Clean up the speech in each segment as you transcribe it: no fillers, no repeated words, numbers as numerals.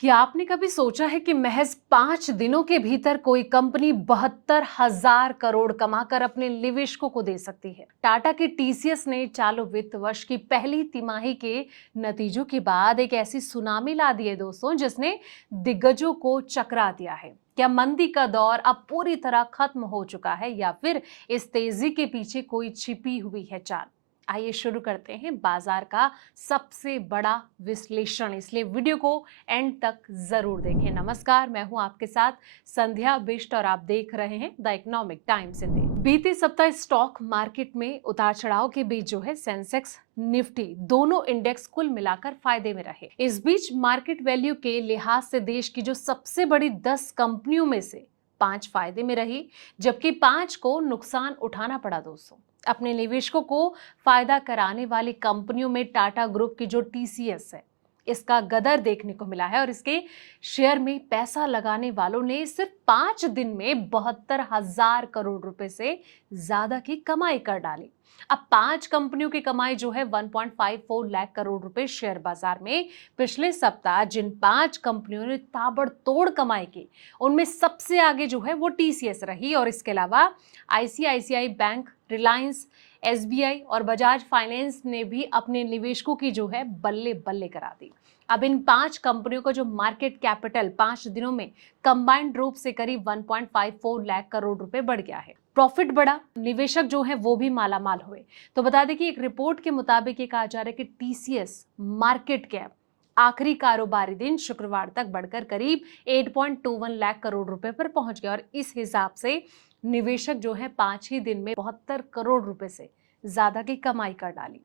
क्या आपने कभी सोचा है कि महज 5 दिनों के भीतर कोई कंपनी 72,000 करोड़ कमाकर अपने निवेशकों को दे सकती है? टाटा की टीसीएस ने चालू वित्त वर्ष की पहली तिमाही के नतीजों के बाद एक ऐसी सुनामी ला दी है दोस्तों, जिसने दिग्गजों को चकरा दिया है। क्या मंदी का दौर अब पूरी तरह खत्म हो चुका है या फिर इस तेजी के पीछे कोई छिपी हुई है चाल? आइए शुरू करते हैं बाजार का सबसे बड़ा विश्लेषण, इसलिए वीडियो को एंड तक जरूर देखें। नमस्कार, मैं हूं आपके साथ संध्या बिष्ट और आप देख रहे हैं द इकोनॉमिक टाइम्स हिंदी। बीते सप्ताह स्टॉक मार्केट में उतार चढ़ाव के बीच जो है सेंसेक्स निफ्टी दोनों इंडेक्स कुल मिलाकर फायदे में रहे। इस बीच मार्केट वैल्यू के लिहाज से देश की जो सबसे बड़ी 10 कंपनियों में से 5 फायदे में रही, जबकि 5 को नुकसान उठाना पड़ा दोस्तों। अपने निवेशकों को फायदा कराने वाली कंपनियों में टाटा ग्रुप की जो टीसीएस है, इसका गदर देखने को मिला है और इसके शेयर में पैसा लगाने वालों ने सिर्फ 5 दिन में 72,000 करोड़ रुपए से ज्यादा की कमाई कर डाली। अब 5 कंपनियों की कमाई जो है 1.54 लाख करोड़ रुपए शेयर बाजार में। पिछले सप्ताह जिन 5 कंपनियों ने ताबड़तोड़ कमाई की, उनमें सबसे आगे जो है वो टीसीएस रही और इसके अलावा आईसीआईसीआई बैंक, रिलायंस, एसबीआई और बजाज फाइनेंस ने भी अपने निवेशकों की जो है बल्ले बल्ले करा दी। अब इन 5 कंपनियों का जो मार्केट कैपिटल 5 दिनों में कंबाइंड रूप से करीब 1.54 लाख करोड़ रुपए बढ़ गया है। प्रॉफिट बढ़ा, निवेशक जो है वो भी मालामाल हुए। तो बता दें कि एक रिपोर्ट के मुताबिक ये कहा जा रहा है कि टीसीएस मार्केट कैप आखिरी कारोबारी दिन शुक्रवार तक बढ़कर करीब 8.21 लाख करोड़ रुपए पर पहुंच गया और इस हिसाब से निवेशक जो है 5 ही दिन में 72 करोड़ रुपए से ज्यादा की कमाई कर डाली।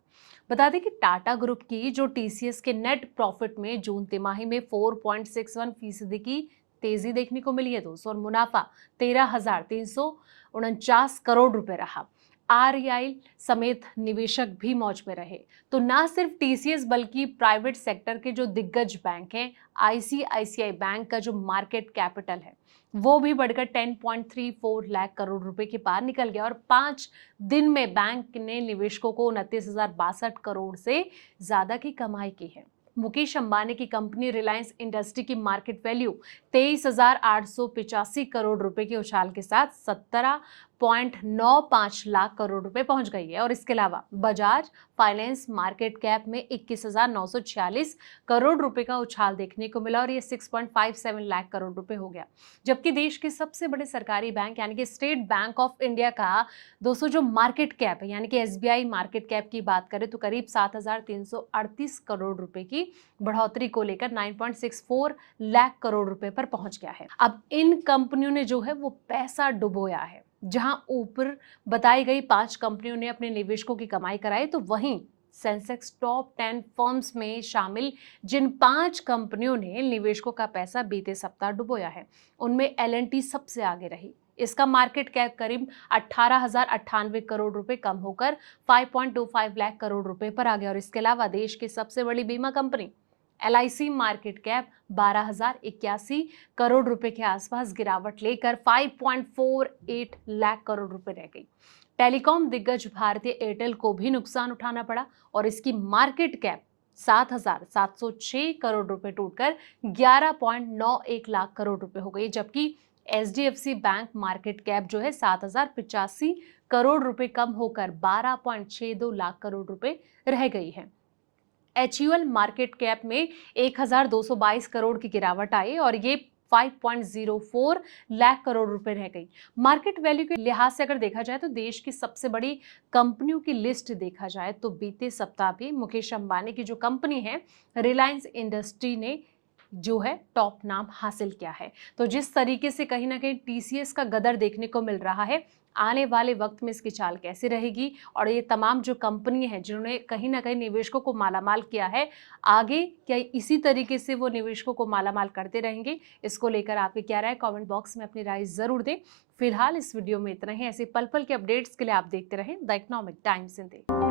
बता दें कि टाटा ग्रुप की जो टीसीएस के नेट प्रॉफिट में जून तिमाही में 4.61% की तेजी देखने को मिली है दोस्तों और मुनाफा 13,349 करोड़ रुपए रहा। आरईआई समेत निवेशक भी मौज में रहे। तो ना सिर्फ टीसीएस बल्कि प्राइवेट सेक्टर के जो दिग्गज बैंक हैं, आईसीआईसीआई बैंक का जो मार्केट कैपिटल है वो भी बढ़कर 10.34 लाख करोड़ रुपए के पार निकल गया और 5 दिन में बैंक ने निवेशकों को 29,062 करोड़ से ज्यादा की कमाई की है। मुकेश अंबानी की कंपनी रिलायंस इंडस्ट्री की मार्केट वैल्यू 23,885 करोड़ रुपए के उछाल के साथ 17.95 लाख करोड़ रुपए पहुंच गई है और इसके अलावा बजाज फाइनेंस मार्केट कैप में 21,946 करोड़ रुपए का उछाल देखने को मिला और ये 6.57 लाख करोड़ रुपए हो गया। जबकि देश के सबसे बड़े सरकारी बैंक यानी कि स्टेट बैंक ऑफ इंडिया का दोस्तों जो मार्केट कैप है यानी कि एसबीआई मार्केट कैप की बात करें तो करीब 7,338 करोड़ रुपए की बढ़ोतरी को लेकर 9.64 लाख करोड़ रुपए पर पहुंच गया है। अब इन कंपनियों ने जो है वो पैसा डुबोया है। जहां ऊपर बताई गई 5 कंपनियों ने अपने निवेशकों की कमाई कराई, तो वहीं सेंसेक्स टॉप 10 फर्म्स में शामिल जिन 5 कंपनियों ने निवेशकों का पैसा बीते सप्ताह डुबोया है, उनमें एल&टी सबसे आगे रही। इसका मार्केट कैप करीब 18,098 करोड़ रुपए कम होकर 5.25 लाख करोड़ रुपए पर आ गया और इसके अलावा देश की सबसे बड़ी बीमा company LIC market cap 12,081 crore रुपए के आसपास गिरावट लेकर 5.48 लाख करोड़ रुपए रह गई। टेलीकॉम दिग्गज भारतीय एयरटेल को भी नुकसान उठाना पड़ा और इसकी मार्केट कैप 7,706 करोड़ रुपए टूटकर 11.91 लाख करोड़ रुपए हो गई, जबकि एचडीएफसी बैंक मार्केट कैप जो है 7,085 करोड़ रुपए कम होकर 12.62 लाख करोड़ रुपए रह गई है। एचयूएल मार्केट कैप में 1,222 करोड़ की गिरावट आई और ये 5.04 लाख करोड़ रुपए रह गई। मार्केट वैल्यू के लिहाज से अगर देखा जाए तो देश की सबसे बड़ी कंपनियों की लिस्ट देखा जाए तो बीते सप्ताह भी मुकेश अंबानी की जो कंपनी है रिलायंस इंडस्ट्री ने जो है टॉप नाम हासिल किया है। तो जिस तरीके से कहीं ना कहीं टीसीएस का गदर देखने को मिल रहा है, आने वाले वक्त में इसकी चाल कैसी रहेगी और ये तमाम जो कंपनी है जिन्होंने कहीं ना कहीं निवेशकों को मालामाल किया है, आगे क्या इसी तरीके से वो निवेशकों को मालामाल करते रहेंगे? इसको लेकर आपकी क्या राय, कमेंट बॉक्स में अपनी राय जरूर दें। फिलहाल इस वीडियो में इतना ही। ऐसे पल पल के अपडेट्स के लिए आप देखते रहें द इकोनॉमिक टाइम्स हिंदी।